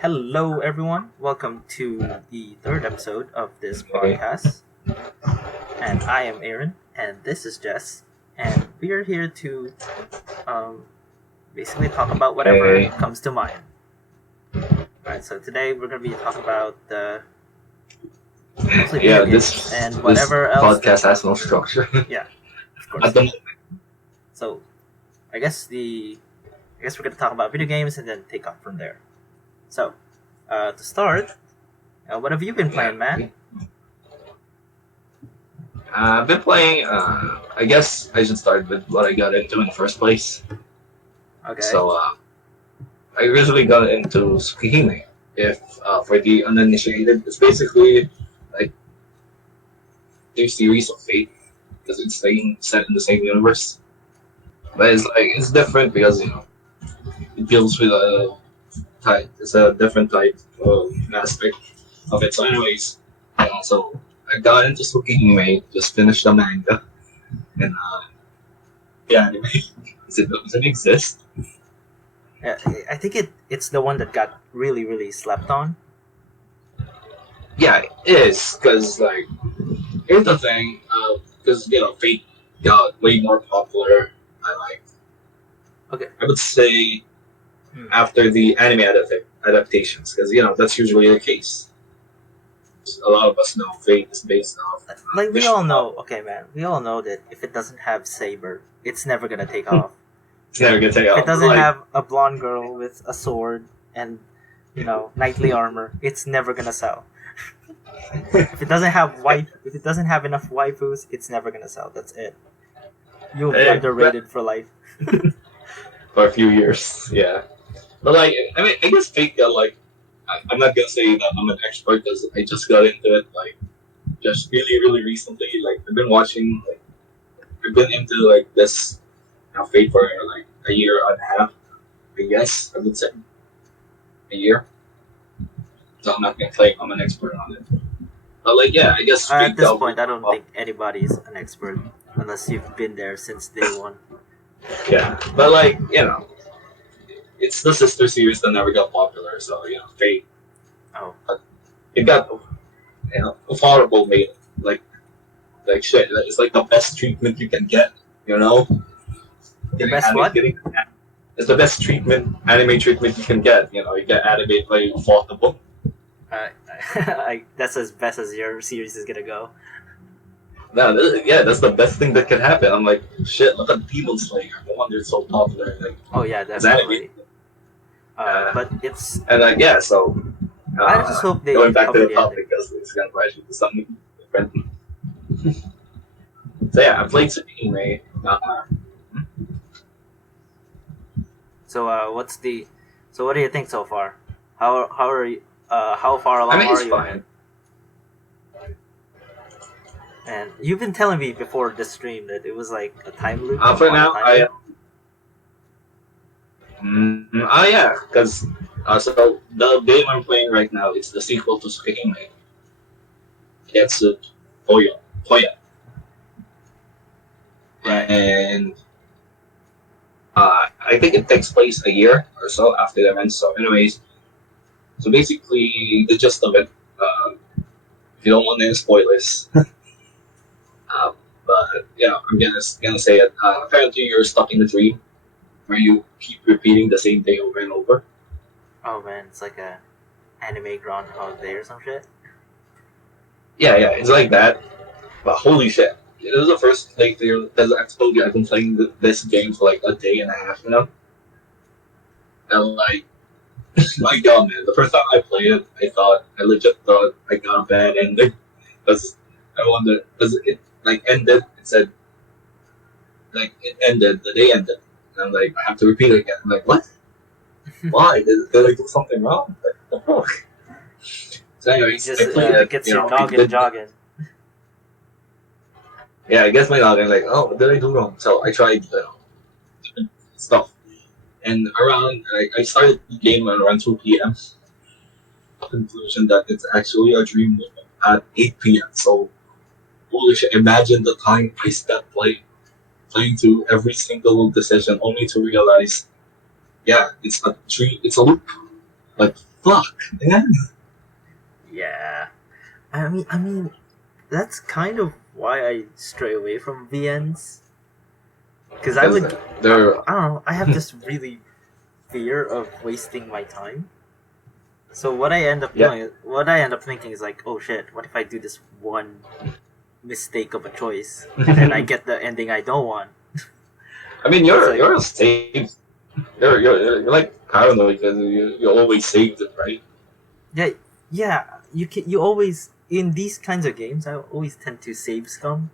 Hello, everyone. Welcome to the third episode of this Okay. podcast. And I am Aaron, and this is Jess. And we are here to um, basically talk about whatever Okay. comes to mind. Alright, so today we're going to be talking about mostly video Yeah, games and this whatever else. podcast has no structure. Yeah, of At course. the moment. So, I guess we're going to talk about video games and then take off from there. So, to start, what have you been playing, man? I've been playing. I guess I should start with what I got into in the first place. Okay. So, I originally got into Tsukihime. If for the uninitiated, it's basically like a series of Fate because it's staying set in the same universe. But it's different because it deals with a type. It's a different type of aspect of it. So, anyways, so I got into Tsukihime, just finished the manga, and the anime. Does it exist? Yeah, I think it's the one that got really slept on. Yeah, it is because here's the thing, because Fate got way more popular. Okay. I would say after the anime adaptations, because that's usually the case. A lot of us know Fate is based off. Like we all know, okay, man. We all know that if it doesn't have Saber, it's never gonna take off. It's never gonna take If off. it doesn't have a blonde girl with a sword and knightly armor, it's never gonna sell. If it doesn't have enough waifus, it's never gonna sell. That's it. You'll be underrated for life. For a few years, yeah. But I guess Fate got I'm not gonna say that I'm an expert because I just got into it just really recently. I've been watching I've been into this Fate for a year and a half. I guess I would say a year. So I'm not gonna claim I'm an expert on it. But yeah, I guess At this point, I don't think anybody's an expert unless you've been there since day one. Yeah, but it's the sister series that never got popular. So Fate. Oh. It got affordable made like shit. It's like the best treatment you can get. The best what? It's the best anime treatment you can get. You get anime like affordable. That's as best as your series is gonna go. No, that's the best thing that can happen. I'm like, shit, look at Demon Slayer. No wonder it's so popular. Oh yeah, definitely. But it's and so. I just hope they going back to the cover topic because it's gonna rush into something different. So yeah, I played Tsukihime. So what do you think so far? How are you? How far along it's are you? fine. And you've been telling me before the stream that it was like a time loop. For now, yeah, because so the game I'm playing right now is the sequel to Tsukihime. It's Toya. And I think it takes place a year or so after the event. So, anyways, so basically the gist of it. If you don't want any spoilers, but I'm gonna say it. Apparently, you're stuck in a dream where you keep repeating the same thing over and over. Oh man, it's like a anime Groundhog Day or some shit. Yeah, it's like that. But holy shit. This is the first playthrough, as I told you, I've been playing this game for a day and a half, And my god, man, the first time I played it, I legit thought I got a bad ending. Because it ended, it said, it ended, the day ended. And I'm like, I have to repeat it again. I'm like, what? Why? Did I do something wrong? What the fuck? So anyways, it just gets your noggin jogging. Yeah, I guess my noggin oh, what did I do wrong? So I tried different stuff. And I started the game around 2 p.m. Conclusion that it's actually a dream at 8 p.m. So, holy shit, imagine the time I spent playing through every single decision only to realize, yeah, it's a loop. Fuck, man. Yeah. I mean, that's kind of why I stray away from VNs. Because I Because would, they're I don't know, I have this really fear of wasting my time. So what I end up Yeah. doing, what I end up thinking is like, oh shit, what if I do this one mistake of a choice and then I get the ending I don't want? I mean, It's you're like, you're safe. You're like paranoid because you always saved it, right? yeah, yeah, you always in these kinds of games, I always tend to save scum.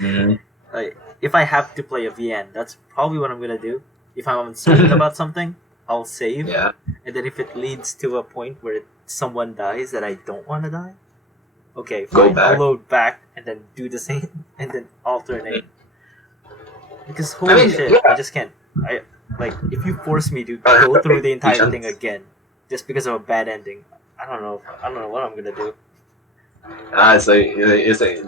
Mm-hmm. Like, if I have to play a VN, that's probably what I'm gonna do. If I'm uncertain about something, I'll save, Yeah. and then if it leads to a point where someone dies that I don't want to die, okay, Go fine, I'll back. load back and then do the same, and then alternate. Because I holy mean, shit, I yeah. just can't. I like if you force me to go through the entire thing Patience. again just because of a bad ending. I don't know. I don't know what I'm gonna do. It's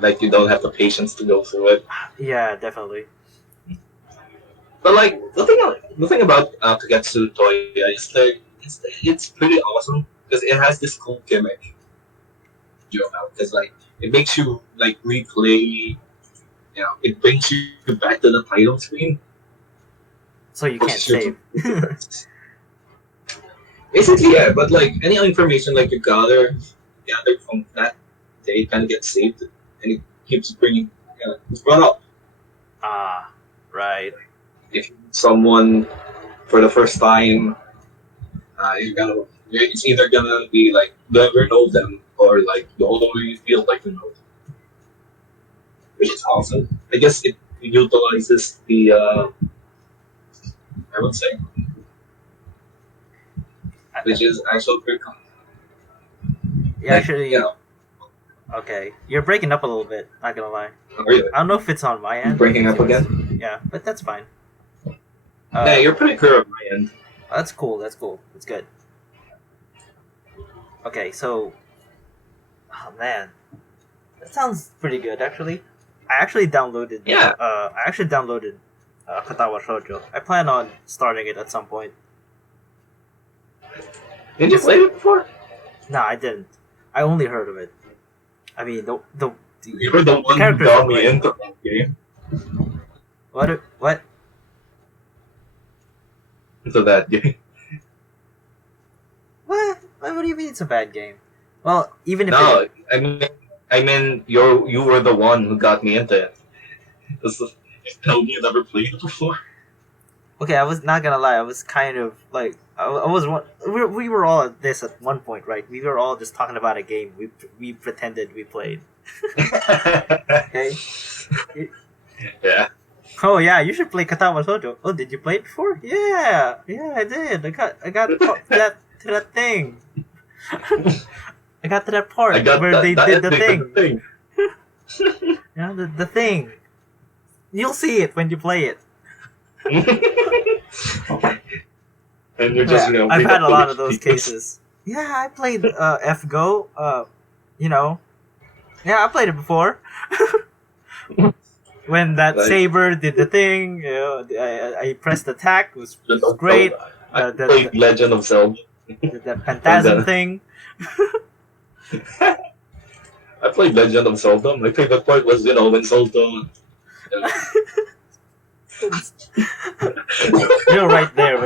like you don't have the patience to go through it. Yeah, definitely. But like the thing about Kagetsu Toya is like it's pretty awesome because it has this cool gimmick, because like it makes you like replay, it brings you back to the title screen, So you can't forces you save. to basically, yeah. But like any information like you gather from that day kind of gets saved, and it keeps bringing, it's brought up. Ah, right. If someone for the first time, it's either gonna be like never know them or like you already feel like you know them, which is awesome. I guess it utilizes the I would say, which is actually pretty cool. Yeah, Like, actually, okay. You're breaking up a little bit. Not gonna lie. really, I don't know if it's on my end or if breaking it's up yours. again. Yeah, but that's fine. Yeah, Uh, you're pretty clear on my end. that's cool. That's cool. That's good. Okay, so, oh man, that sounds pretty good actually. I actually downloaded. Yeah, Katawa Shoujo. I plan on starting it at some point. did you play it before? No, I didn't. I only heard of it. I mean, You were the the one who characters are got me great. into that game. What? What? Into that game. What? What do you mean it's a bad game? Well, even if it No, I mean, you were the one who got me into it. You told me you never played it before. okay, I was not gonna lie. I was kind of like I was one. We were all at this at one point, right? We were all just talking about a game. We pretended we played. Okay. Yeah. Oh yeah, you should play Katawa Shoujo. Oh, did you play it before? Yeah, yeah, I did. I got to that thing. I got to that part I got where they did the ending thing. with Yeah, the thing. You'll see it when you play it. the thing. And you're just, Yeah, I've bring had up a the lot of those Wikipedia. cases. Yeah, I played FGO. You know, yeah, I played it before. When that Like, saber did the thing, I pressed attack. It was great. I The, played Legend of Zelda. the And phantasm then thing. I played Legend of Zelda. My favorite part was, when Zelda. You're right there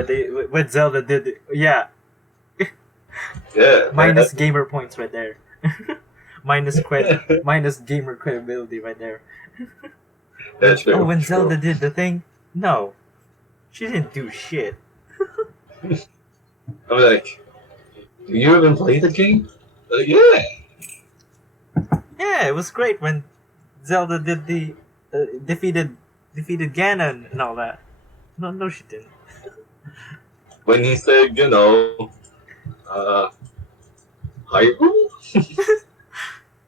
when Zelda did it. Yeah, Yeah. minus gamer points right there. Minus gamer credibility right there. That's true. When True. Zelda did the thing, no, she didn't do shit. I'm like, do you even play the game? Yeah. Yeah, it was great when Zelda did the defeated Ganon and all that. No, she didn't. When he said, uh, Hyrule?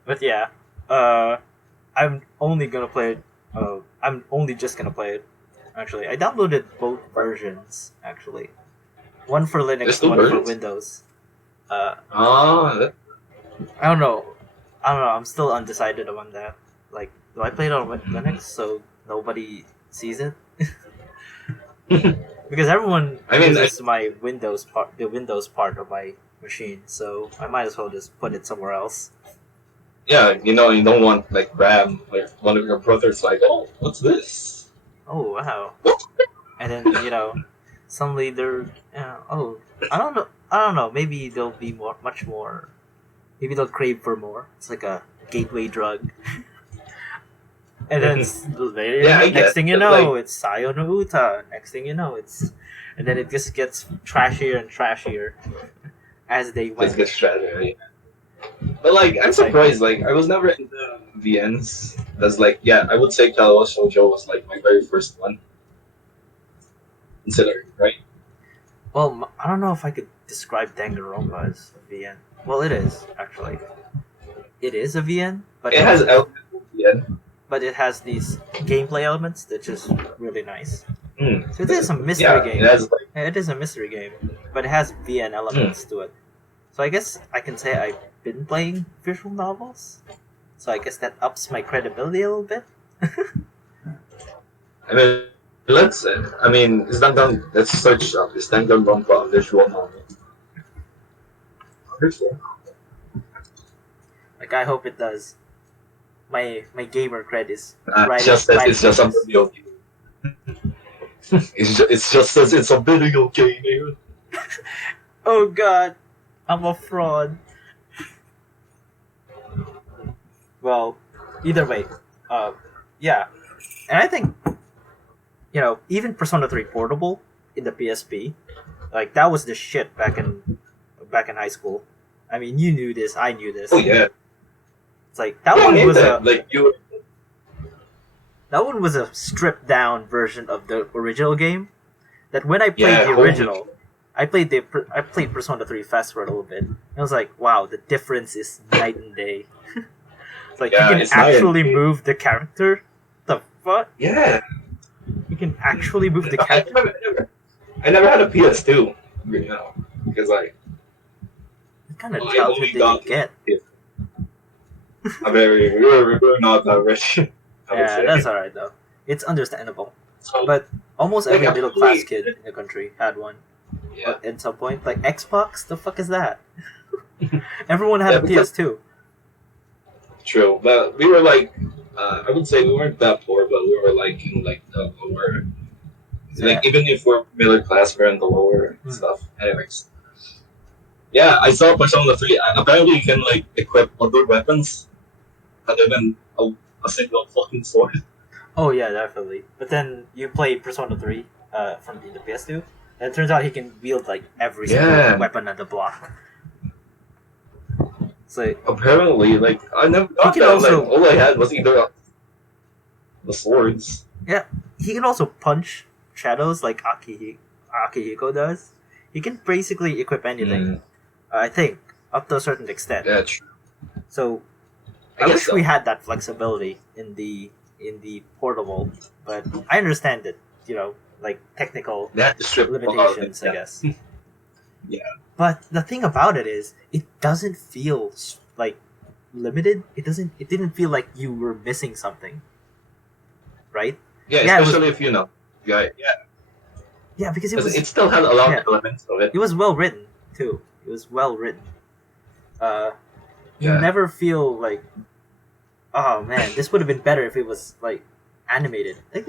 But yeah, I'm only gonna play it. I'm only just gonna play it. Actually, I downloaded both versions. Actually, one for There's Linux, two one for versions? Windows. Ah, I don't know. I'm still undecided on that. Like, do I play it on Linux so nobody sees it? Because everyone I mean, uses my Windows part, the Windows part of my machine, so I might as well just put it somewhere else. Yeah, you know, you don't want like Ram, like one of your brothers, like, oh, what's this? Oh wow! And then suddenly they're oh I don't know. Maybe they'll be much more. Maybe they'll crave for more. It's like a gateway drug. And then Yeah, I next guess. thing you But, know, like, it's Sayo no Uta. Next thing you know, and then it just gets trashier and trashier as they just went. get strategy. But like, I'm It's like, surprised. Like, I was never into VNs. That's like, yeah, I would say Kalawa Shoujo was like my very first one. Considering, right? well, I don't know if I could describe Danganronpa as a VN. Well, it is actually. It is a VN, but It has elements of VN. but it has these gameplay elements that's just really nice. Mm. So it is a mystery Yeah, game. it has like, It is a mystery game, but it has VN elements to it. So I guess I can say I've been playing visual novels. So I guess that ups my credibility a little bit. I mean, let's. I mean, is Dangan? Let's search up. Is Danganronpa a visual novel? Visual. Like I hope it does. My gamer cred is It's just that right it's just a this. video game. It's just says it's a video game. Oh god, I'm a fraud. Well, either way, yeah, and I think even Persona 3 Portable in the PSP, like that was the shit back in high school. I mean, you knew this, I knew this. Oh yeah. It's like that Yeah, I one mean was that. a Like you. that one was a stripped down version of the original game. That when I played Yeah, the holy- original, I played Persona 3 fast forward a little bit. And I was like, wow, the difference is night and day. It's like Yeah, you can it's night and actually day. move the character. The fuck? Yeah. You can actually move the I character. never had a PS2. You know, because like What kind of I childhood only did you got. get? we're not that rich. I would Yeah, say. that's alright though. It's understandable. So, But almost Like, every I'm middle class really- kid in the country had one yeah. at some point. Like Xbox, the fuck is that? Everyone had Yeah, a because- PS2. True, but we were like, I would say we weren't that poor, but we were like in like the lower, like even if we're middle class, we're in the lower Hmm. stuff. Anyways, yeah, I saw Persona 3. Apparently, you can like equip other weapons other than a single fucking sword. Oh yeah, definitely. But then you play Persona 3 from the PS2, and it turns out he can wield like every single Yeah. weapon on the block. So Apparently, like I never thought can that. also- Like all I had was either the swords. he can also punch shadows like Akihiko does. He can basically equip anything. Mm, I think up to a certain extent. yeah, true. So I I guess wish so. we had that flexibility in the portable, but I understand it. Like technical They had to strip all of it, limitations, I yeah. guess. Yeah. But the thing about it is, it doesn't feel like limited. It doesn't. It didn't feel like you were missing something, right? Yeah, Yeah, it was- especially if you know. Yeah, Yeah, because because it still had a lot of elements of it. it was well written too. It was well written. You Yeah. never feel like, oh man, this would have been better if it was like animated. Like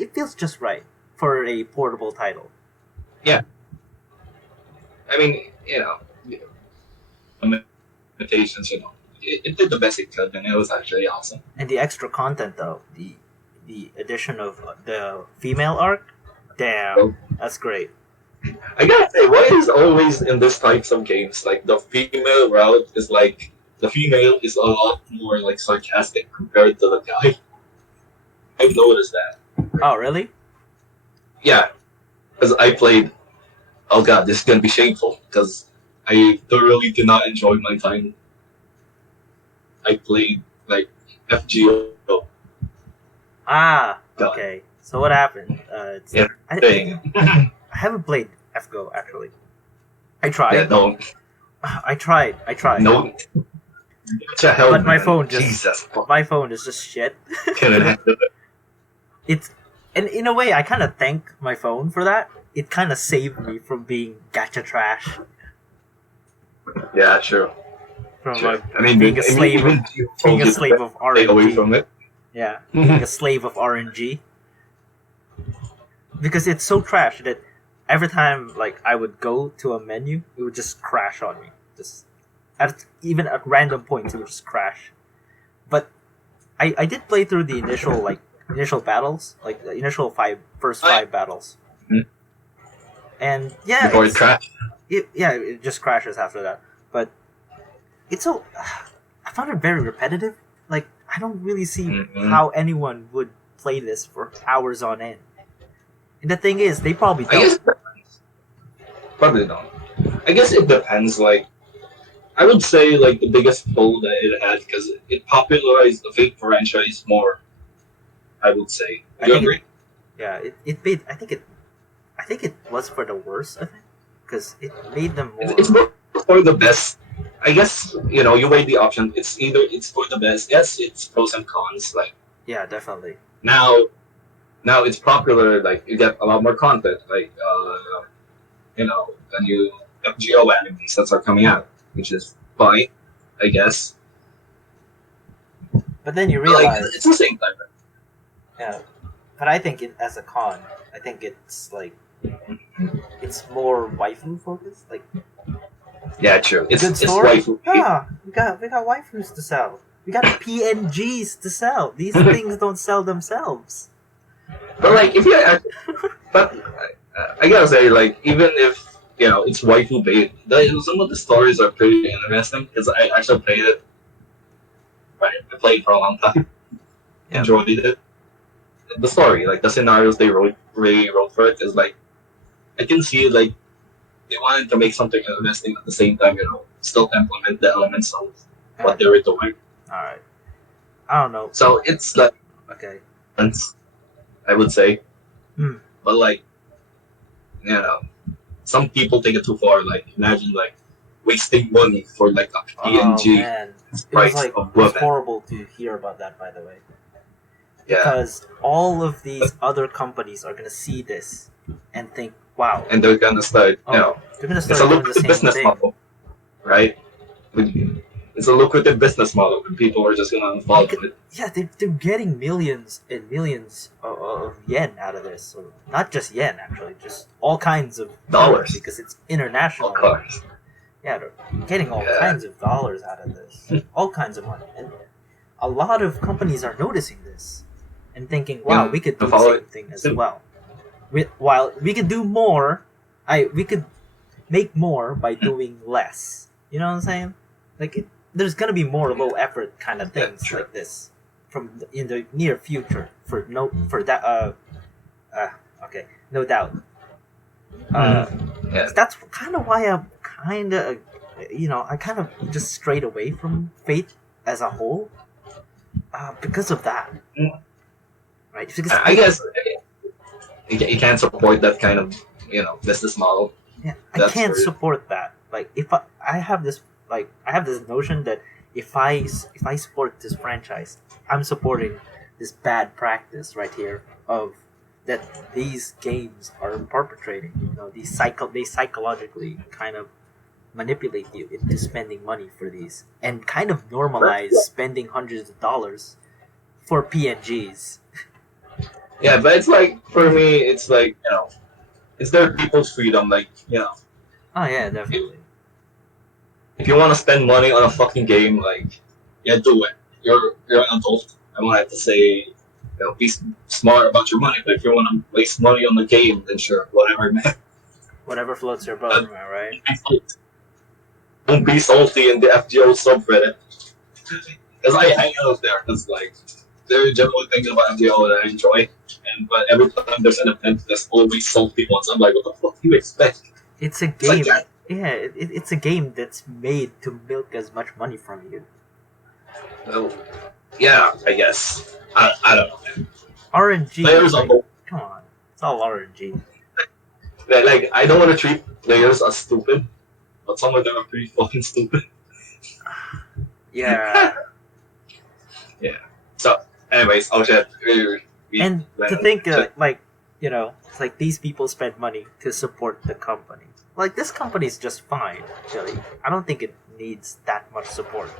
it feels just right for a portable title. I mean, you know, limitations. You know, it did the best it could, and it was actually awesome. And the extra content though, the addition of the female arc, damn, that's great. I gotta say, why is always in this types of games like the female route is like the female is a lot more like sarcastic compared to the guy. I've noticed that. Oh really? Yeah, because I played. Oh god, this is gonna be shameful because I thoroughly did not enjoy my time. I played like FGO Ah, God. okay. So what happened? Yeah, I thing. haven't played FGO actually. I tried. Yeah, don't. I tried. No. Hell, But my man. phone just- Jesus. fuck, My phone is just shit. couldn't handle it. It's and in a way I kind of thank my phone for that. It kind of saved me from being gacha trash. Yeah, sure. from Sure. like I mean, being a slave of even you being told a you slave to of stay away RNG. from it. Yeah, being a slave of RNG because it's so trash that every time like I would go to a menu, it would just crash on me. Just even at random points, it would just crash. But I did play through the initial battles, like the initial first five battles, Mhm. and yeah, Before it crashed. it just crashes after that. But it's so I found it very repetitive. Like I don't really see Mm-hmm. how anyone would play this for hours on end. And the thing is, they probably I guess don't. it depends. Probably not. I guess it depends. Like I would say, like the biggest pull that it had because it popularized the Fate franchise more. I would say. I Do you think it, agree? yeah, it made. I think it was for the worse. I think because it made them It's more. both for the best. I guess you weigh the option. It's either it's for the best. Yes, it's pros and cons. Like Yeah, definitely. now, now it's popular. Like you get a lot more content. Like the new FGO animes that are coming out, which is fine, I guess. But then you But like realize, it's the same time. yeah. But I think it as a con, I think it's like it's more waifu focused. Like Yeah, true. good It's story. waifu. Ah, we got waifus to sell. We got PNGs to sell. These things don't sell themselves. But like if you, but I gotta say, like even if it's waifu bait, some of the stories are pretty interesting because I actually played it. Right, I played for a long time. Yeah. Enjoyed it. The story, like the scenarios they really wrote for it, is like I can see like they wanted to make something interesting at the same time, still implement the elements of what they were doing. All right. I don't know. So it's like Okay. I would say, Hmm. but like you know, some people take it too far. Like imagine like wasting money for like a Oh PNG man, price of it was women. horrible to hear about that. By the way, Yeah, because all of these other companies are gonna see this and think, "Wow, and they're gonna start. they're gonna It's a start doing the lucrative same business thing." model, right? It's a lucrative business model, and people are just gonna follow it. Yeah, they're getting millions and millions of yen out of this. Or not just yen, actually, just all kinds of Dollars. because it's international. All cars. Yeah, they're getting all Yeah. kinds of dollars out of this, all kinds of money, and a lot of companies are noticing this and thinking, "Wow, we could do the follow same it. thing as well." While we could do more, we could make more by doing less. You know what I'm saying? Like, there's gonna be more low effort kind of Yeah, things true. like this in the near future. For that, okay, no doubt. Yeah. That's kind of why I'm I kind of just strayed away from Fate as a whole, because of that. Mm. Right? Because I guess you can't support that kind of business model. yeah, I That's can't weird. support that. Like if I have this notion that if I support this franchise, I'm supporting this bad practice right here of that these games are perpetrating. They psychologically kind of manipulate you into spending money for these and kind of normalize spending hundreds of dollars for PNGs. Yeah, but it's like for me, it's like it's their people's freedom. Like Oh yeah, definitely. if you want to spend money on a fucking game, like yeah, do it. You're an adult. I want to have to say, be smart about your money. But if you want to waste money on the game, then sure, whatever, man. Whatever floats your boat, am I right? Don't be salty in the FGO subreddit. Because I know there, because like there are general things about FGO that I enjoy, but every time there's an event, there's always salty ones. I'm like, what the fuck do you expect? It's a It's like game. that. Yeah, it's a game that's made to milk as much money from you. Oh, yeah, I guess. I don't know, man. RNG. Players are Come on, it's all RNG. like I don't want to treat players as stupid, but some of them are pretty fucking stupid. Yeah. Yeah. So, anyways, oh shit. And to think, it's like these people spend money to support the company. like this company's just fine. Actually, I don't think it needs that much support.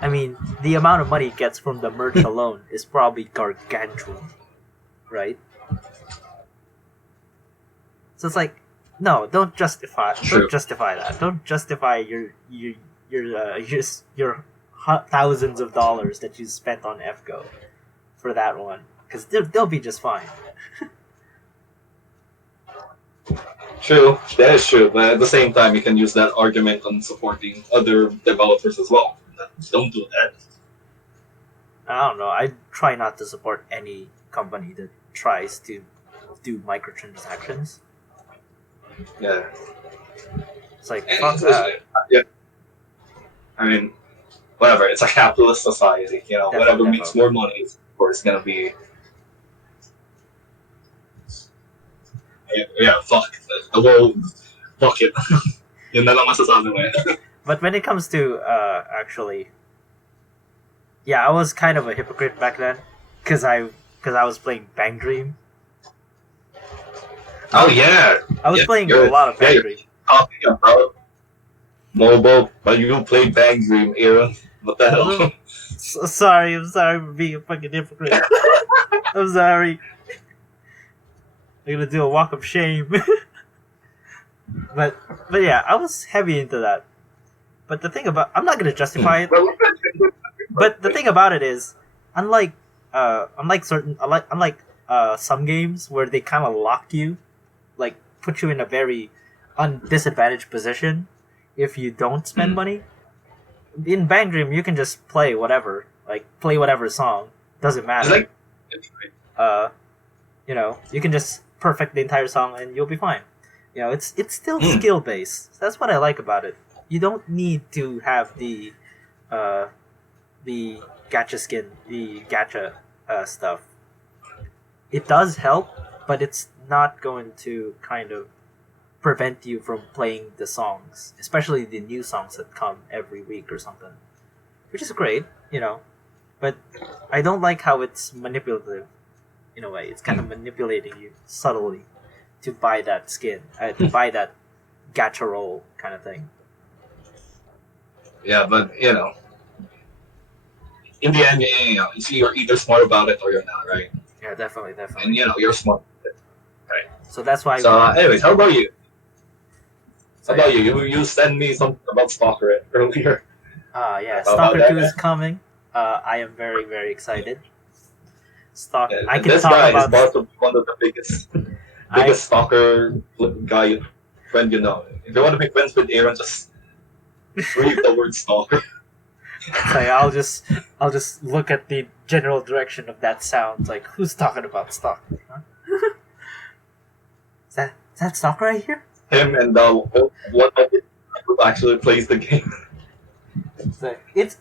I mean, the amount of money it gets from the merch alone is probably gargantuan, right? So it's like, no, don't justify that. Don't justify your thousands of dollars that you spent on FGO for that one, because they'll be just fine. True, that is true. But at the same time, you can use that argument on supporting other developers as well. Don't do that. I don't know. I try not to support any company that tries to do microtransactions. Yeah. It's like, And fuck that. yeah. I mean, whatever. It's a capitalist society. Whatever makes more money is, of course, gonna be. Yeah, fuck. The world. Fuck it. Yun na lang masasabi mo eh. But when it comes to actually, yeah, I was kind of a hypocrite back then because I was playing Bang Dream. Oh yeah, I was playing a lot of Bang Dream. Talking about mobile, but you played Bang Dream, Aaron. What the hell? I'm sorry for being a fucking hypocrite. I'm sorry. I'm gonna do a walk of shame. but yeah, I was heavy into that. But the thing about I'm not gonna justify it. But the thing about it is, unlike some games where they kind of lock you, like put you in a very disadvantaged position if you don't spend money. In Bang Dream, you can just play whatever song, doesn't matter. You can just perfect the entire song and you'll be fine. It's still skill based. That's what I like about it. You don't need to have the gacha skin, the gacha stuff. It does help, but it's not going to kind of prevent you from playing the songs, especially the new songs that come every week or something, which is great, But I don't like how it's manipulative. In a way, it's kind of manipulating you subtly to buy that skin, to buy that gacha roll kind of thing. Yeah, but in the end, you see, you're either smart about it or you're not, right? Yeah, definitely. And you're smart, right? So that's why. So, anyways, how about you? So, how about you? You sent me something about Stalker earlier. Yeah, Stalker 2 is coming. I am very, very excited. I can this talk guy about is possibly one of the biggest Stalker guy friend you know. If you want to be friends with Aaron, just read the word Stalker. Like, I'll just look at the general direction of that sound. Like, who's talking about Stalker? Huh? is that Stalker right here? Him and one of it who actually plays the game.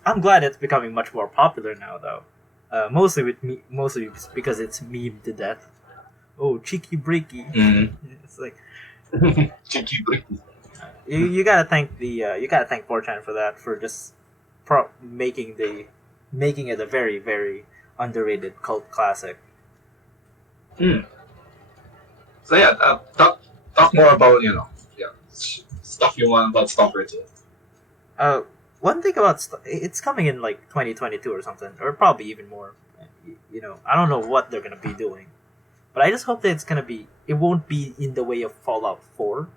I'm glad it's becoming much more popular now, though. Mostly because it's meme to death. Oh, cheeky breaky. Mm-hmm. It's like cheeky breaky. You gotta thank 4chan for that, for just making it a very, very underrated cult classic. So yeah, talk more about stuff you want about Stalker 2. One thing about it's coming in like 2022 or something, or probably even more. I don't know what they're gonna be doing, but I just hope that it won't be in the way of Fallout 4.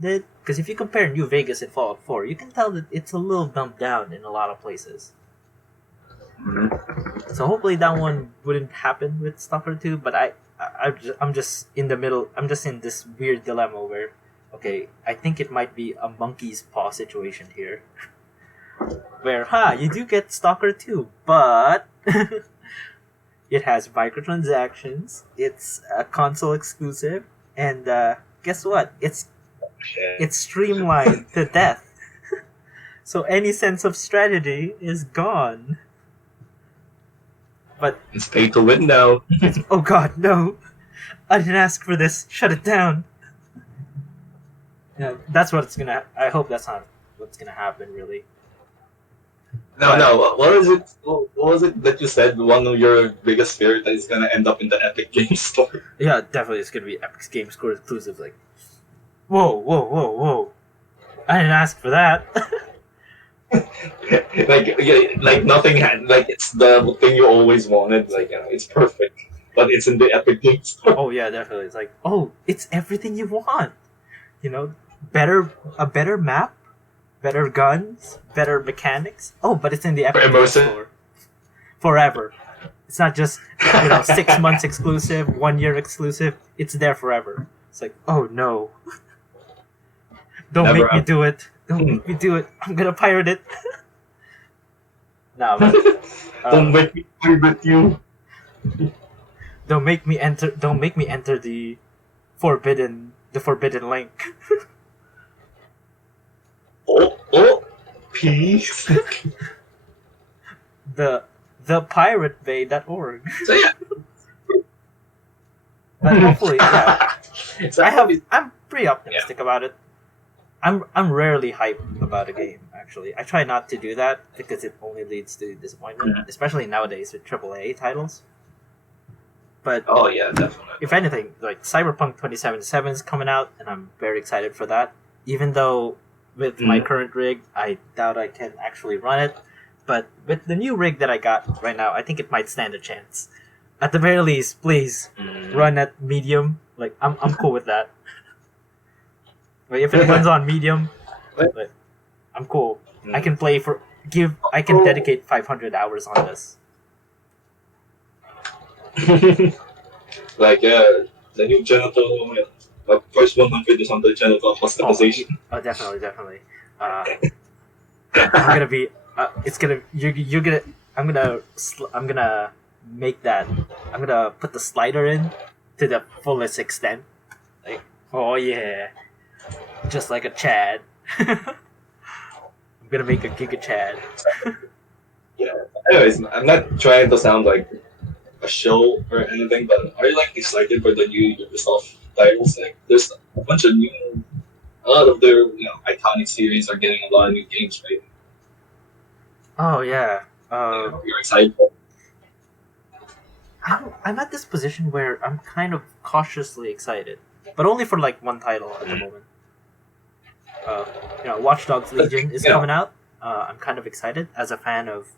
Because if you compare New Vegas and Fallout 4, you can tell that it's a little dumbed down in a lot of places. Mm-hmm. So hopefully that one wouldn't happen with Stalker 2. But I'm just in the middle. I'm just in this weird dilemma where, okay, I think it might be a monkey's paw situation here. Where, you do get Stalker 2, but it has microtransactions, it's a console exclusive, and guess what? It's streamlined to death. So any sense of strategy is gone. But it's pay to win now. Oh god, no! I didn't ask for this. Shut it down. That's what it's gonna. I hope that's not what's gonna happen, really. No. What was it that you said? One of your biggest fears that is gonna end up in the Epic Games Store. Yeah, definitely, it's gonna be Epic Games Store exclusive. Like, Whoa! I didn't ask for that. Like yeah, like nothing had like it's the thing you always wanted. Like it's perfect, but it's in the Epic Games Store. Oh yeah, definitely. It's like, oh, it's everything you want. You know, better a better map, better guns, better mechanics. Oh, but it's in the For Epic Games immersive. Store forever. It's not just 6 months exclusive, 1 year exclusive. It's there forever. It's like, oh no, don't Never make me up. do it. Don't make me do it. I'm gonna pirate it. No, but Don't make me play with you. don't make me enter. Don't make me enter the forbidden link. Oh, peace. the thepiratebay.org. So yeah. But hopefully, yeah. So I'm pretty optimistic about it. I'm rarely hyped about a game. Actually, I try not to do that because it only leads to disappointment, especially nowadays with AAA titles. But Oh yeah, definitely. if anything, like Cyberpunk 2077 is coming out, and I'm very excited for that. Even though with my current rig, I doubt I can actually run it. But with the new rig that I got right now, I think it might stand a chance. At the very least, please run at medium. Like I'm cool with that. Like, if it runs on medium, like, I'm cool. I can play I can dedicate 500 hours on this. Like the new genital, like first 100 is on the genital customization. Oh, definitely. I'm gonna be. It's gonna. You're gonna. I'm gonna make that. I'm gonna put the slider in to the fullest extent. Like, oh yeah, just like a Chad. I'm gonna make a Giga Chad. Yeah. Anyways, I'm not trying to sound like a show or anything, but are you like excited for the new Ubisoft titles? Like, there's a bunch of a lot of their iconic series are getting a lot of new games, right? Oh yeah. You're excited. I'm at this position where I'm kind of cautiously excited, but only for like one title at the moment. Watch Dogs Legion is coming out. I'm kind of excited as a fan of,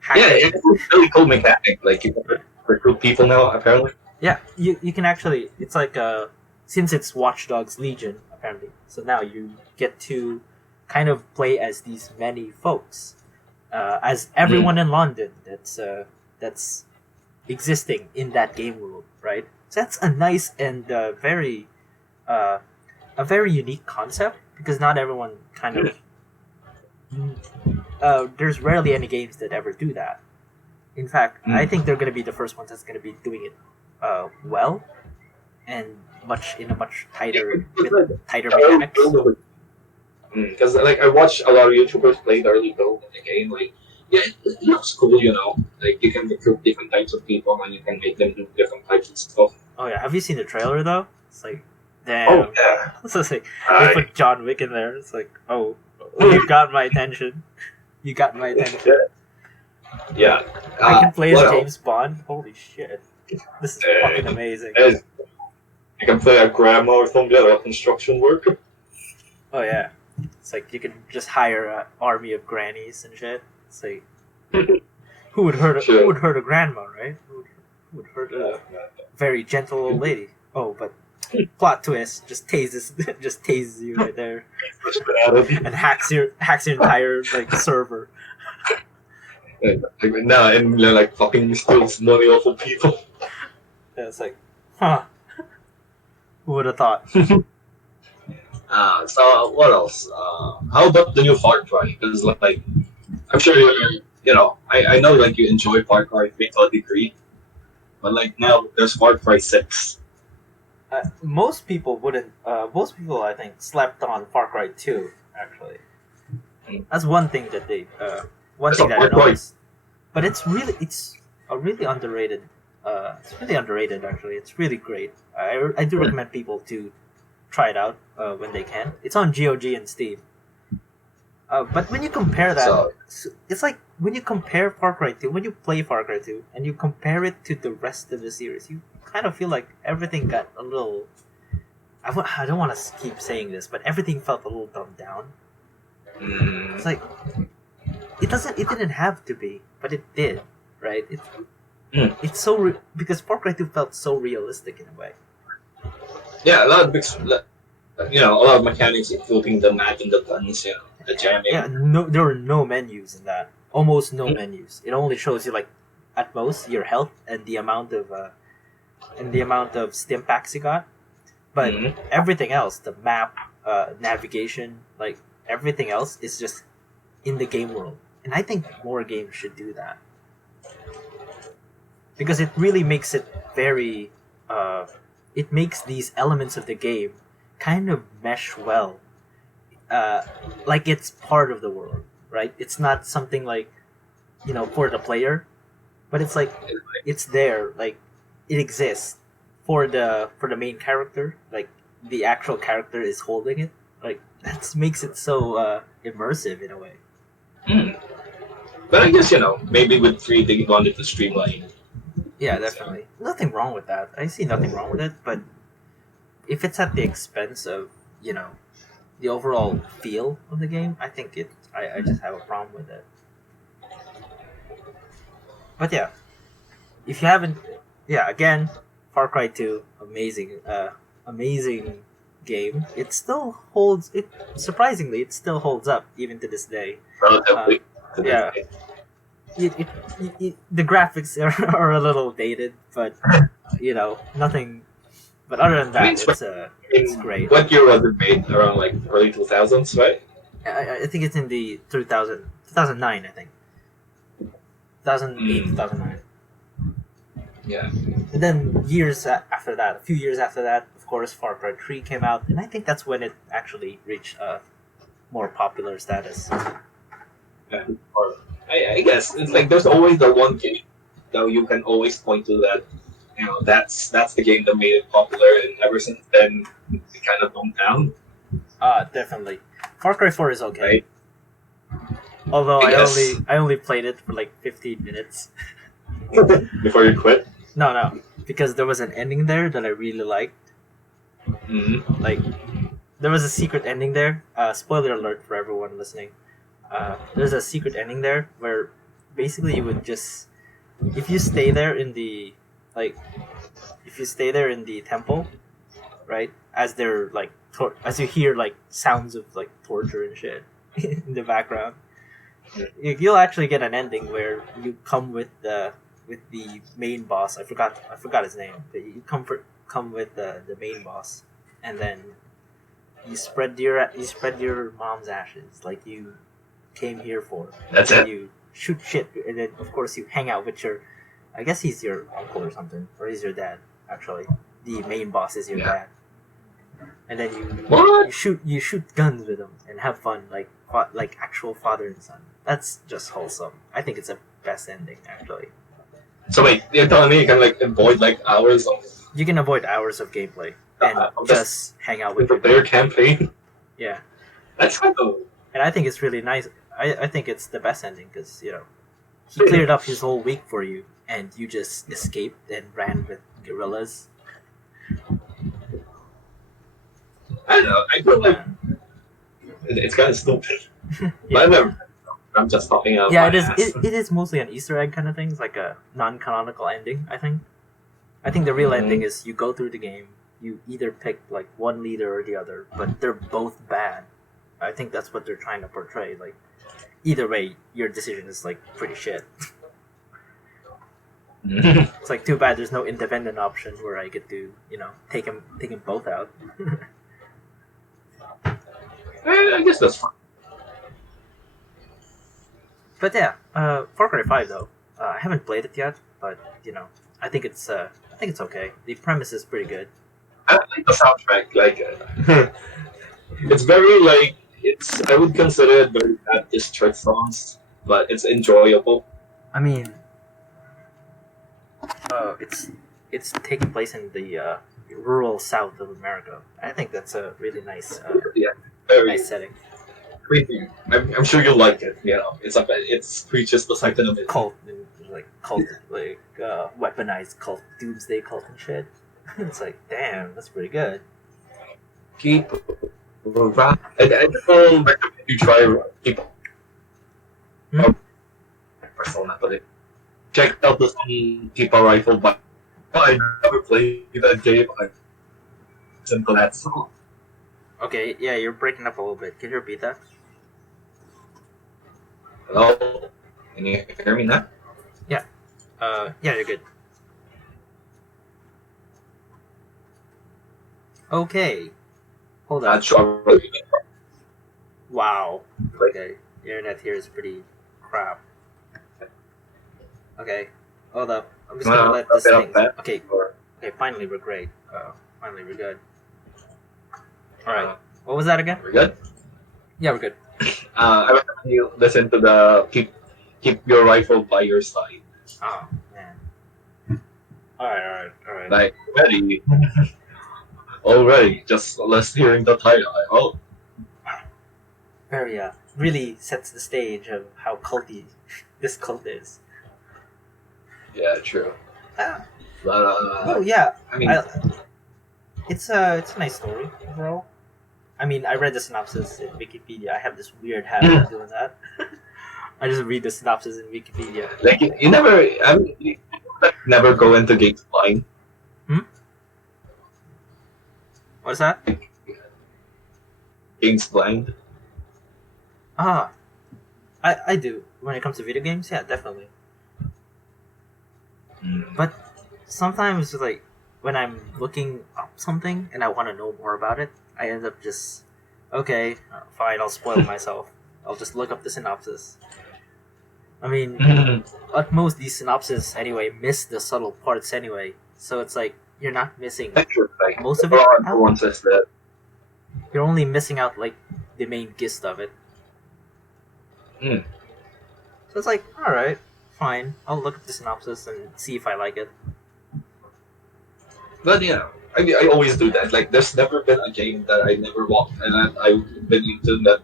hacking. Yeah, it's a really cool mechanic. Like you can recruit people now, apparently. Yeah, you can actually. It's like since it's Watch Dogs Legion apparently, so now you get to kind of play as these many folks, as everyone in London that's existing in that game world, right? So that's a nice and a very unique concept because not everyone kind of. There's rarely any games that ever do that. In fact, I think they're going to be the first ones that's going to be doing it well and in a much tighter mechanics. Because like I watch a lot of YouTubers play the early build in the game. Like, yeah, it looks cool, Like you can recruit different types of people and you can make them do different types of stuff. Oh yeah, have you seen the trailer though? It's like, damn. Oh yeah. So it's like they put John Wick in there. It's like, oh, you got my attention. You got my attention. Yeah. I can play as well, James Bond. Holy shit, this is fucking amazing. You can play a grandma or something, a construction worker. Oh yeah, it's like you can just hire an army of grannies and shit. It's like, who would hurt a grandma, right? Who would hurt a very gentle old lady? Oh, but plot twist, just tases you right there, and hacks your entire like server. Now and like fucking steals money off of people. Yeah, it's like, huh? Who would have thought? So what else? How about the new Far Cry? Because like, I'm sure I know like you enjoy Far Cry 3 to a degree, but like now there's Far Cry 6. Most people wouldn't. Most people, I think, slept on Far Cry 2. Actually, that's one thing that they. One thing that I noticed. But it's a really underrated. It's really underrated. Actually, it's really great. I do recommend people to try it out when they can. It's on GOG and Steam. But when you compare that, it's like when you compare Far Cry 2, when you play Far Cry 2, and you compare it to the rest of the series, you kind of feel like everything got a little, I don't want to keep saying this, but everything felt a little dumbed down. It's like it didn't have to be, but it did, right? It's so because Far Cry 2 felt so realistic in a way. Yeah, a lot of a lot of mechanics, including the mag and the guns, the jamming. Yeah, no, there were no menus in that. Almost no menus. It only shows you like at most your health and the amount of stim packs you got. But everything else, the map, navigation, like everything else, is just in the game world. And I think more games should do that because it really makes it very. It makes these elements of the game kind of mesh well, like it's part of the world, right? It's not something like for the player, but it's like it's there, like it exists for the main character, like the actual character is holding it, like that makes it so immersive in a way. But I guess maybe with 3 they wanted to streamline. Yeah, definitely. Nothing wrong with that. I see nothing wrong with it, but if it's at the expense of the overall feel of the game, I think I just have a problem with it. But yeah, if you haven't, yeah, again, Far Cry 2, amazing game. It still holds. It surprisingly, it still holds up even to this day. Relatively. Yeah. The graphics are a little dated, but nothing. But other than that, it's great. What year was it made? Around like early 2000s, right? I think it's in the 2009, I think. 2008, 2009. Yeah. And then years after that, a few years after that, of course, Far Cry 3 came out, and I think that's when it actually reached more popular status. Yeah. Or, I guess it's like there's always the one game that you can always point to that that's the game that made it popular, and ever since then it kind of dumbed down. Definitely. Far Cry 4 is okay. Right? Although I only played it for like 15 minutes. Before you quit? No, because there was an ending there that I really liked. Mm-hmm. Like, there was a secret ending there. Spoiler alert for everyone listening. There's a secret ending there where basically you would just, if you stay there in the temple, right? As they're like, as you hear like sounds of like torture and shit in the background, you'll actually get an ending where you come with the main boss. I forgot his name, but you come with the main boss, and then you spread your mom's ashes like you came here for. That's and it. You shoot shit, and then of course you hang out with your. I guess he's your uncle or something, or he's your dad. Actually, the main boss is your dad. And then you shoot guns with him and have fun like actual father and son. That's just wholesome. I think it's the best ending actually. So wait, you're telling me you can like avoid like hours of You can avoid hours of gameplay and just hang out with the player campaign? Yeah, That's kind of. and I think it's really nice. I think it's the best ending because he cleared up his whole week for you, and you just escaped and ran with guerrillas. I don't know. I feel like it's kind of stupid. But I'm just talking out. Yeah, it is. It is mostly an Easter egg kind of thing. It's like a non-canonical ending. I think the real ending is you go through the game. You either pick like one leader or the other, but they're both bad. I think that's what they're trying to portray. Like either way, your decision is like pretty shit. It's like too bad there's no independent option where I get to take them both out. I guess that's fine. But yeah, Far Cry 5 though, I haven't played it yet, but I think it's okay. The premise is pretty good. I like the soundtrack. Like, it's very like I would consider it very bad district songs, but it's enjoyable. I mean, it's taking place in the rural south of America. I think that's a really nice, Very nice setting. creepy. I'm sure you'll like it. It's preaches the second of it. Cult, weaponized cult, doomsday cult and shit. It's like, damn, that's pretty good. keep around. I don't recommend you try keep Hmm? persona, but check out the song "Keep a Rifle" by. I never played that game. I listen to that song. Okay, yeah, you're breaking up a little bit. Can you repeat that? Hello, can you hear me now? Yeah. Yeah, you're good. Okay. Hold on. Not sure. Really. Wow. Like, Okay. The internet here is pretty crap. Okay. Hold up. I'm just gonna let wrap this it up, thing. man? Okay. Or, Okay. Finally, we're great. Finally, we're good. All right. What was that again? we're good. Yeah, we're good. I recommend you listen to the keep your rifle by your side. Oh man. All right. All right. All right. Like already, just less hearing the title. Like, oh, Very really sets the stage of how culty this cult is. yeah, true. Ah, But oh yeah. I mean, It's a nice story overall. I mean, I read the synopsis in Wikipedia. I have this weird habit of doing that. I just read the synopsis in Wikipedia. like you never, I mean, you never go into games blind. What's that? Games blind. Ah, I do. When it comes to video games, yeah, definitely. But sometimes, like, when I'm looking up something and I want to know more about it, I end up just, okay, fine, I'll spoil myself. I'll just look up the synopsis. I mean, at most, these synopses, anyway, miss the subtle parts anyway. So it's like, you're not missing Like, most of it out. everyone says that. You're only missing out, like, the main gist of it. Mm. So it's like, alright, fine. I'll look at the synopsis and see if I like it. But yeah, I always do that. Like, there's never been a game that I never walked and I've been into that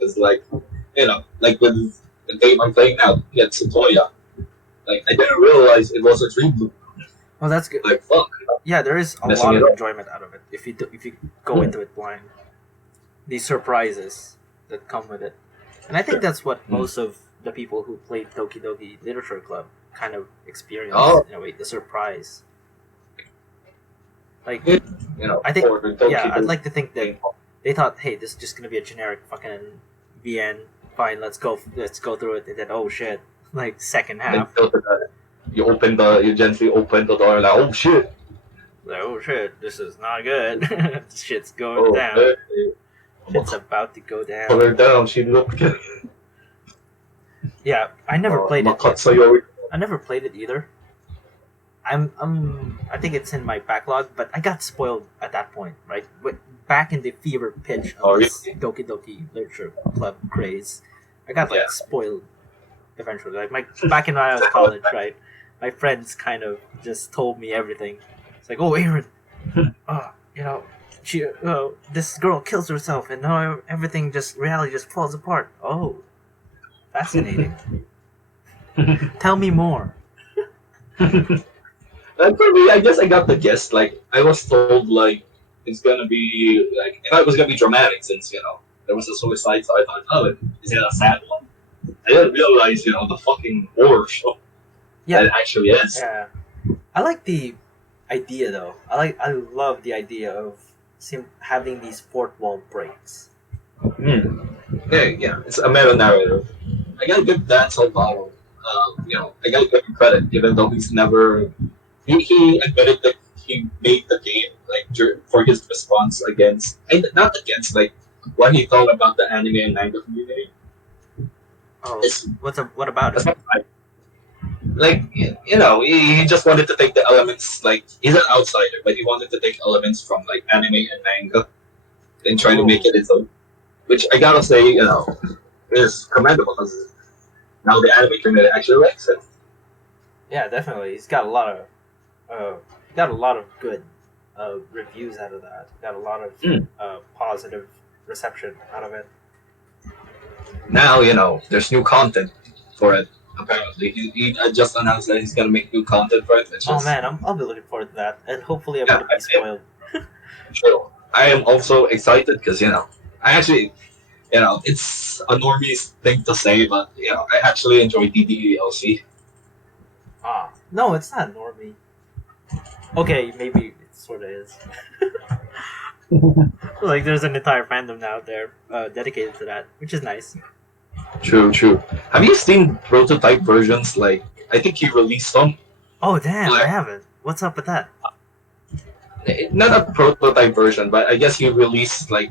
is like, like with the game I'm playing now, it's Toya. Like, I didn't realize it was a dream loop. Well, that's good. Like, fuck. Yeah, there is a Messing lot it of up. enjoyment out of it if you go into it blind. These surprises that come with it, and I think that's what most of the people who played Doki Doki Literature Club kind of experienced Oh. in a way. The surprise, like I think, or Doki yeah, I'd Doki like to think that they thought, hey, this is just gonna be a generic fucking VN. Fine, let's go through it, and then oh shit, like second half. You gently open the door like, oh shit. Like, oh shit, this is not good. This shit's going Oh, down. hey. It's about to go down. Put her down. She looked good. Yeah, I never played it yet. I never played it either. I think it's in my backlog, but I got spoiled at that point, right? Back in the fever pitch of this Doki Doki Literature Club craze, I got spoiled eventually. Like back in when I was college, right? My friends kind of just told me everything. It's like, oh, Aaron, she, this girl kills herself, and now everything reality just falls apart. Oh, fascinating. Tell me more. And for me, I guess I got the guess. Like, I was told, like, it's gonna be, like, if I was gonna be dramatic, since, there was a suicide, so I thought, oh, is it a sad one? I didn't realize, the fucking horror show that it actually is. Yeah. I like the idea, though. I love the idea of having these fourth wall breaks. Yeah, it's a meta narrative. I gotta give that so far. I gotta give him credit, even though he's never. He admitted that he made the game for his response against, not against, like what he thought about the anime and manga community. Oh, what about it? Like, he just wanted to take the elements. Like, he's an outsider, but he wanted to take elements from like anime and manga and try to make it his own. Which I gotta say, is commendable because now the anime community actually likes it. Yeah, definitely. He's got a lot of good reviews out of that. Got a lot of positive reception out of it. Now there's new content for it. Apparently, he just announced that he's gonna make new content for it. Oh man, I'll be looking forward to that, and hopefully I won't be spoiled. True. I am also excited because I actually it's a normie thing to say, but I actually enjoy DDLC. Ah, no, it's not normie. Okay, maybe it sort of is. Like, there's an entire fandom now out there dedicated to that, which is nice. True, true. Have you seen prototype versions? Like, I think he released some. Oh, damn, I Like, haven't. What's up with that? not a prototype version, but I guess he released like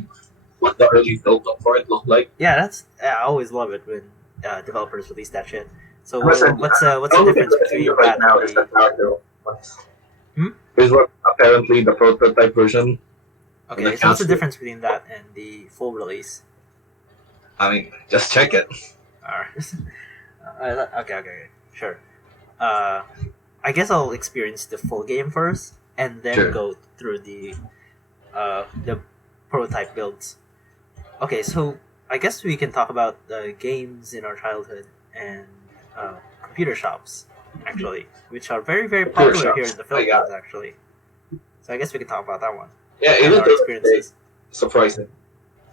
what the early build up for it looked like. Yeah, I always love it when developers release that shit. So Listen, what's the the only thing difference I'm thinking between right that now and is that Hmm? is what apparently the prototype version of the okay? So what's the cast. difference between that and the full release? I mean, just check it. Alright. Okay, sure. Uh, I guess I'll experience the full game first, and then Sure. go through the prototype builds. Okay, so I guess we can talk about the games in our childhood and computer shops, actually, which are very, very Computer popular here shops. in the I got Philippines, actually. So I guess we can talk about that one Yeah, and even our to this day, experiences. surprising,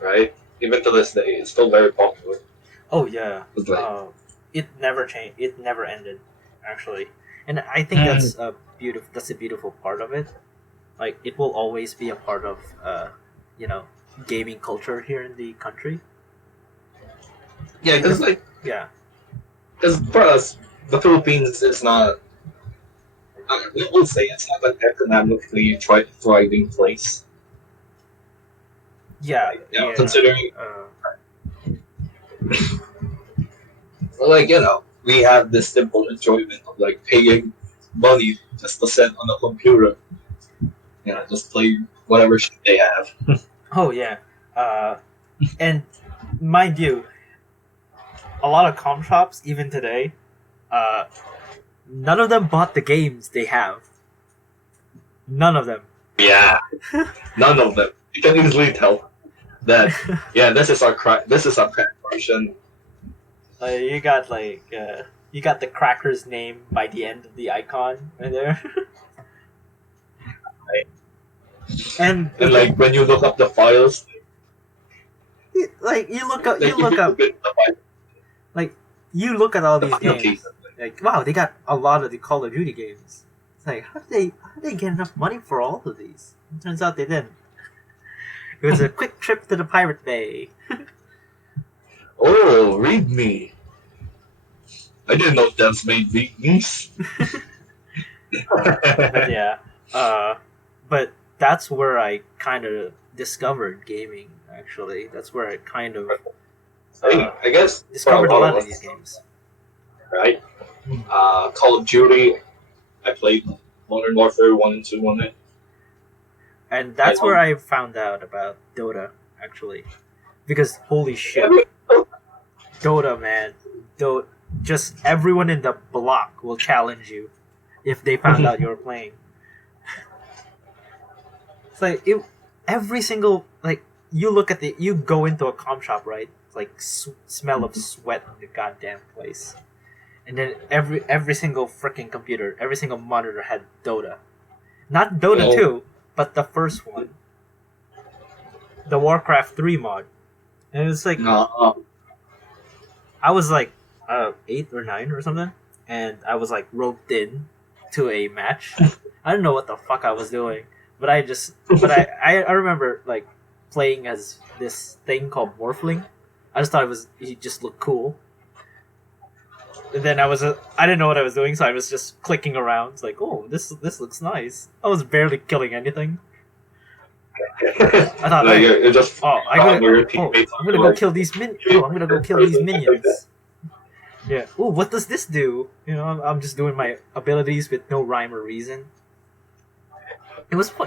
right? Even to this day, it's still very popular. Oh yeah, It's like, it never changed. It never ended, actually, and I think that's a beautiful. That's a beautiful part of it. Like, it will always be a part of you know gaming culture here in the country. yeah, because Yeah, for us, the Philippines is not. We will say it's not an economically thriving place. yeah, yeah. Considering Uh, we have this simple enjoyment of like paying money just to sit on a computer, just play whatever shit they have. oh yeah, uh, and mind you, a lot of com shops even today, uh, none of them bought the games they have. None of them. Yeah, none of them. You can easily tell that. Yeah, this is our crack version. You got the cracker's name by the end of the icon right there. And And like when you look up the files, like you look up, like if you look at the file, like you look at all the these final games. case, Like, wow, they got a lot of the Call of Duty games. It's like, how did they get enough money for all of these? It turns out they didn't. It was a quick trip to the Pirate Bay. oh, read me. I didn't know devs made these. But yeah, but that's where I kind of discovered gaming. Actually, that's where I kind of I guess discovered a lot of these games. right? Call of Duty. I played Modern Warfare 1 and 2 on it. And that's where I found out about Dota, actually. Because, holy shit. Dota, man. Just everyone in the block will challenge you if they found out you were playing. It's like, every single, like, you go into a comm shop, right? It's like, smell of sweat in the goddamn place. And then every single freaking computer, every single monitor had Dota. Not Dota 2, but the first one. The Warcraft 3 mod. And it was like, I was like 8 or 9 or something, and I was like roped in to a match. I don't know what the fuck I was doing, but I remember like playing as this thing called Morphling. I just thought he just looked cool. And then I didn't know what I was doing, so I was just clicking around. It's like, oh, this looks nice. I was barely killing anything. I thought, like you're just I'm gonna go kill these I'm gonna go kill these minions. Yeah. Oh, what does this do? I'm just doing my abilities with no rhyme or reason. It was fun.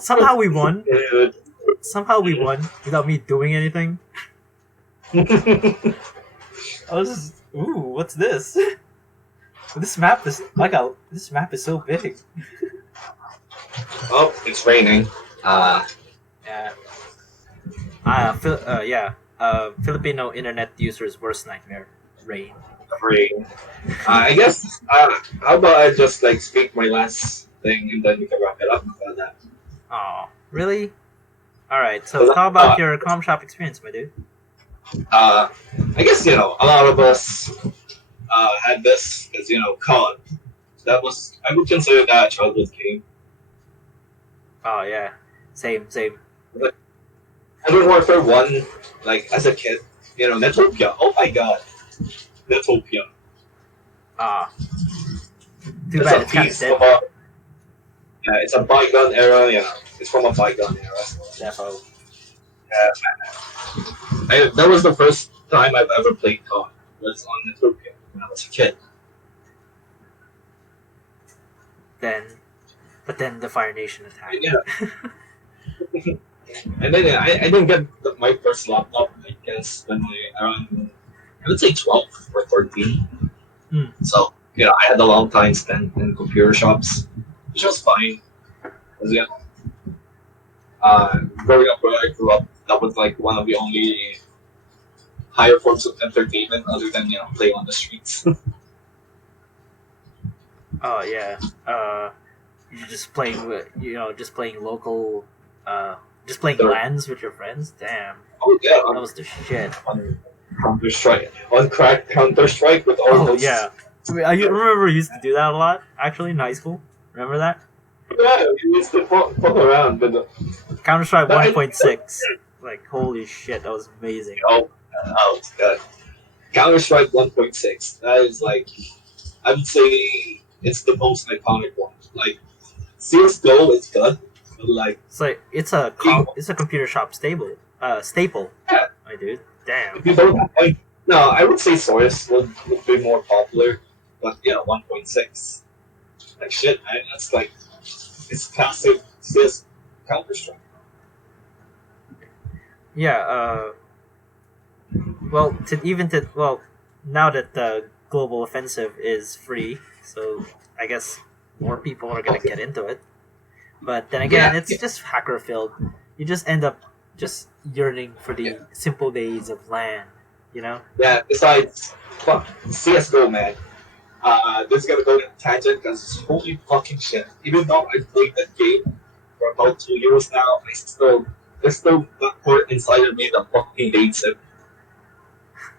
Somehow we won. Somehow we won without me doing anything. I was just, ooh, what's this? This map is so big. Oh, it's raining. Yeah. Filipino internet users' worst nightmare: rain. Rain. I guess. How about I just like speak my last thing and then we can wrap it up about that. Oh, Really? All right. So 'Cause, how about your com shop experience, my dude? uh, I guess a lot of us had this because COD. That was I would consider that a childhood game. Oh yeah, same, same. But Modern Warfare One, like as a kid, Netopia. Oh my god, Netopia. Ah, too It's bad a it's kind of piece dead of now. it's a bygone era. It's from a bygone era. Defo. That was the first time I've ever played COD. Was on Netopia when I was a kid. Then, but then the Fire Nation attacked. Yeah, and then I didn't get my first laptop. I guess when around I would say 12 or 13. Hmm. So I had a long time spent in computer shops, which was fine. 'Cause, growing up where I grew up, that was like one of the only higher forms of entertainment other than playing on the streets. Oh yeah. You're just playing with just playing local, just playing So, LANs with your friends. Damn, oh yeah, that was the shit. on Counter Strike, on crack Counter Strike with all Oh those. yeah. I remember we used to do that a lot. Actually, in high school. Remember that? Yeah, we used to fuck around, but Counter Strike but 1.6. Like holy shit, that was amazing. oh god, Counter Strike 1.6. That is like I would say it's the most iconic one. Like CS:GO is good, but like It's like it's a computer shop staple. yeah, My dude. Damn. if you don't like no, I would say Source would be more popular, but 1.6. Like shit, man. That's like it's classic CS Counter Strike. Yeah. Well, now that the global offensive is free, so I guess more people are gonna Okay. get into it. But then again, Yeah, it's just hacker filled. You just end up just yearning for the yeah, simple days of LAN. You know? yeah. Besides, fuck CS:GO, man. This is gonna go in tangent because holy fucking shit. Even though I played that game for about 2 years now, there's still that part inside of me that fucking hates it.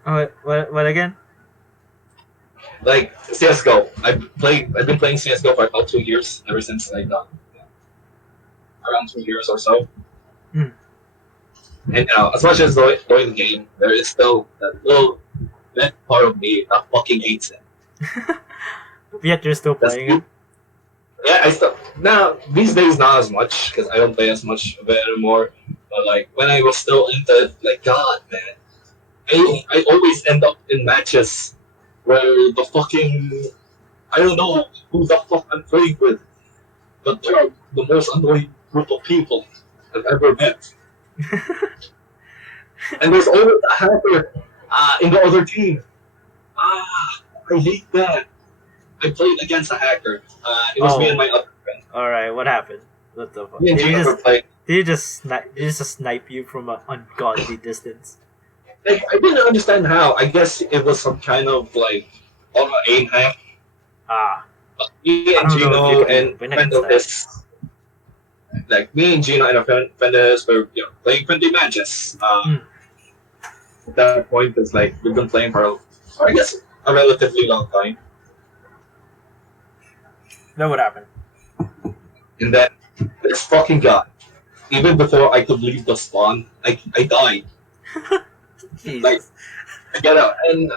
Oh, what again? Like CS:GO, I've been playing CS:GO for about 2 years, ever since like around 2 years or so. Hmm. And as much as enjoying the game, there is still that part of me that fucking hates it. Yet you're still That's playing it. yeah, I still now these days not as much because I don't play as much of it anymore. But like when I was still into it, like God, man, I always end up in matches where the fucking I don't know who the fuck I'm playing with, but they're the most annoying group of people I've ever met. And there's always a hacker in the other team. I hate that. I played against a hacker. It was me and Oh, my other friend. all right. What happened? What the fuck? Me and Gino were playing. Did he just snipe you from an ungodly distance? Like, I didn't understand how. I guess it was some kind of like auto aim hack. Ah, Me I and don't know if you Gino could and even win a friend against of that. his, like me and Gino and a friend of his were playing 20 matches. At that point, it's like we've been playing for I guess a relatively long time. That would happen. And then this fucking guy, even before I could leave the spawn, I died. Like Jesus. I get out and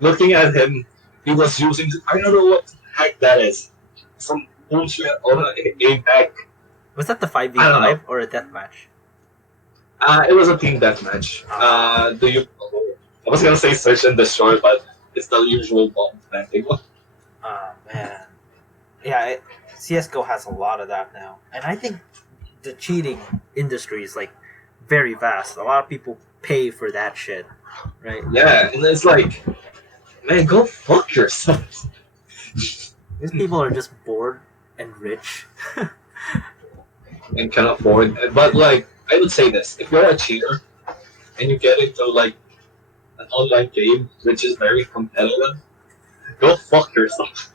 looking at him, he was using I don't know what hack that is. Some bullshit on a hack. Was that the I don't know. 5v5 or a deathmatch? It was a team deathmatch. Do you? I was gonna say search and destroy, but it's the usual bomb planting one. Oh man. Yeah, CS:GO has a lot of that now, and I think the cheating industry is like very vast. A lot of people pay for that shit, right? Yeah, and it's like, man, go fuck yourself. These people are just bored and rich. And can afford. But like, I would say this: if you're a cheater and you get into like an online game which is very competitive, go fuck yourself.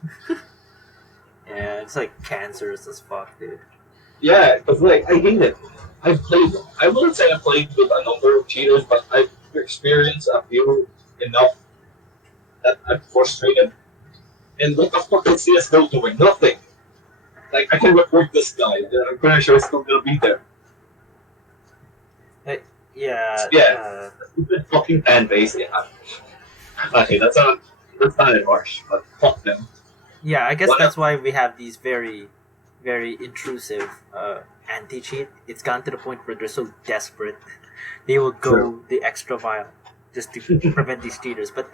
Yeah, it's like cancerous as fuck, dude. Yeah, because like I hate it. I've played. I wouldn't say I played with a number of cheaters, but I've experienced a few enough that I'm frustrated. And what the fuck is CS:GO doing? Nothing. Like I can report this guy. And I'm pretty sure he's still gonna be there. Uh, yeah. Yeah, stupid fucking fan base. Yeah. Okay, that's not it harsh, but fuck them. Yeah, I guess What that's else? why we have these very, very intrusive anti-cheat. It's gone to the point where they're so desperate, they will True. go the extra mile just to prevent these cheaters. But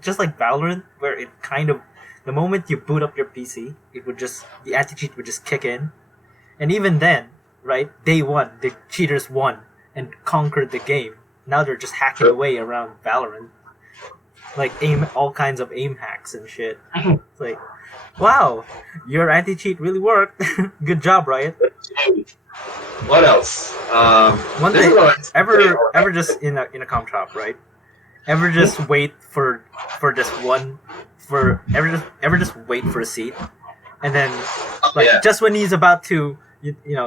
just like Valorant, where it kind of the moment you boot up your PC, it would just the anti-cheat would just kick in, and even then, right, day one, the cheaters won and conquered the game. Now they're just hacking True. away around Valorant, like aim all kinds of aim hacks and shit. It's like, wow, your anti-cheat really worked. Good job, Riot. What else? One This thing, is what ever just in a comp shop, right? Ever just wait for this one for ever just wait for a seat, and then like yeah. just when he's about to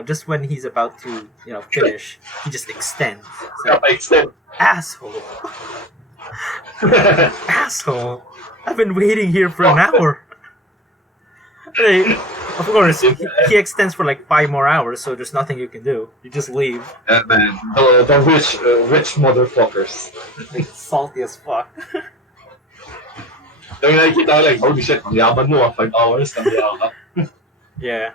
just when he's about to finish, he just extends. It's like, Extend. asshole, asshole! I've been waiting here for an hour. Hey, of course, he extends for like 5 more hours, so there's nothing you can do. You just leave. Yeah, man. The rich motherfuckers. Like, salty as fuck. Yung nakikita like, holy shit, ang yaman mo 5 hours, ang yaman. Yeah,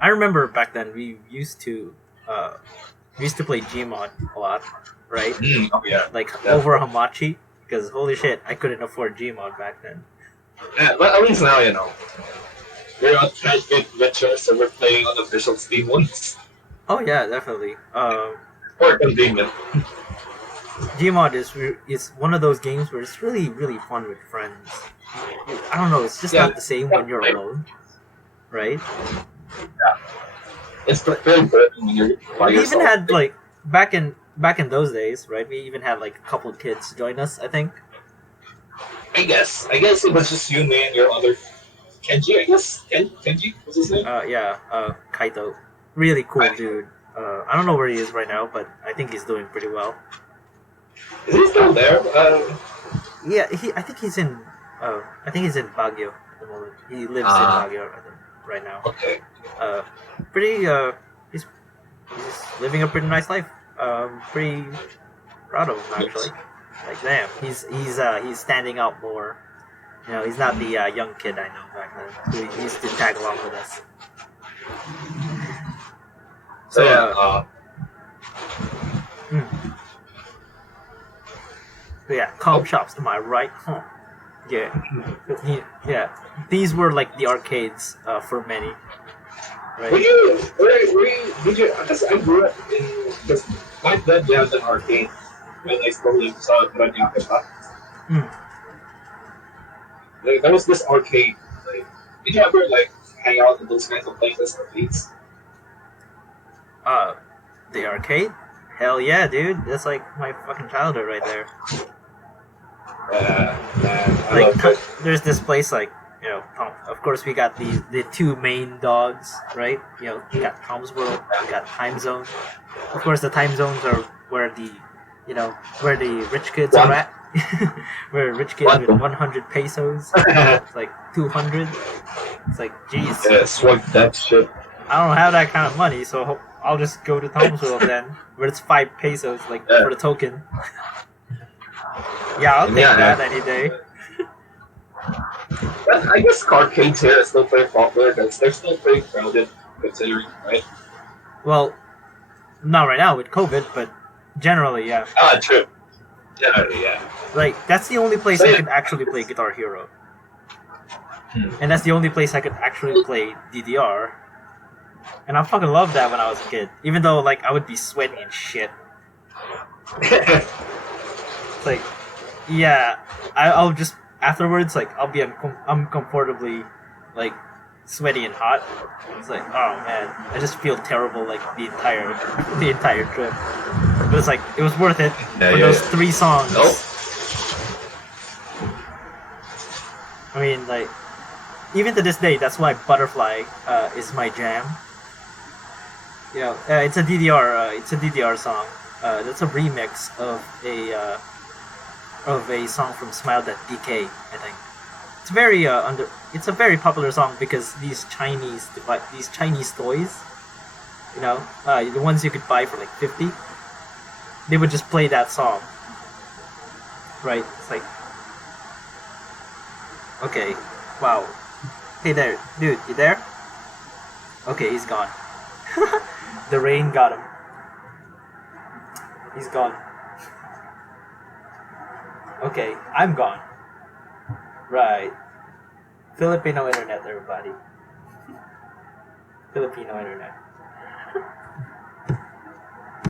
I remember back then we used to play Gmod a lot, right? Oh yeah. Like Yeah. over Hamachi, because holy shit, I couldn't afford Gmod back then. Yeah, but at least now, we're not trying to get richer, so we're playing on official Steam ones. Oh yeah, definitely. More convenient. Gmod is one of those games where it's really really fun with friends. I don't know, it's just Yeah. not the same when you're alone, right? It's very important when you're by We even yourself. had like back in those days, right? We even had like a couple of kids join us. I think. I guess it was just you, me, and your other Kenji. I guess Kenji was his name. Yeah. Kaito, really cool Right. dude. I don't know where he is right now, but I think he's doing pretty well. Is he still there? Yeah, I think he's in. I think he's in Baguio at the moment. He lives in Ah. Baguio right now. Okay. Pretty. He's living a pretty nice life. Pretty proud of him actually. Like damn, he's standing out more. He's not the young kid I know back then who used to tag along with us. So So yeah, comp shops to my right. Huh. Yeah. These were like the arcades for many, were right? you? Did you? Because I grew up in. Because back then they had an arcade when I slowly saw it running out the back. Mm. Like, there was this arcade. Like, did you ever like hang out in those kinds of places, arcades? The arcade? Hell yeah, dude! That's like my fucking childhood right there. Man, I Like, love it. there's this place like of course we got the two main dogs, right? We got Tom's World, we got Time Zone. Of course, the time zones are where where the rich kids are at. Where rich kids with 100 pesos, it's like 200. It's like, jeez, Yeah, swipe that shit. I don't have that kind of money, so I'll just go to Tom's World then, where it's 5 pesos, like Yeah. for the token. Yeah, I'll take Yeah, that any day. But I guess arcades here is still pretty popular because they're still pretty crowded, considering, right? Well, not right now with COVID, but generally, yeah. Ah, true. Yeah. Like, that's the only place So, I yeah. could actually play Guitar Hero. Hmm. And that's the only place I could actually play DDR. And I fucking loved that when I was a kid. Even though, like, I would be sweaty and shit. It's like, yeah, I'll just, afterwards, like, I'll be uncomfortably, like, sweaty and hot. It's like, oh man, I just feel terrible, like, the entire trip. But it's like, it was worth it for those 3 songs. Nope. I mean, like, even to this day, that's why Butterfly is my jam. It's a DDR. It's a DDR song. That's a remix of a song from Smile.dk. I think it's very under. It's a very popular song because these Chinese toys, the ones you could buy for like 50, they would just play that song, right? It's like, okay, wow, hey there, dude, you there? Okay, he's gone. The rain got him. He's gone. Okay, I'm gone. Right. Filipino internet, everybody. Filipino internet.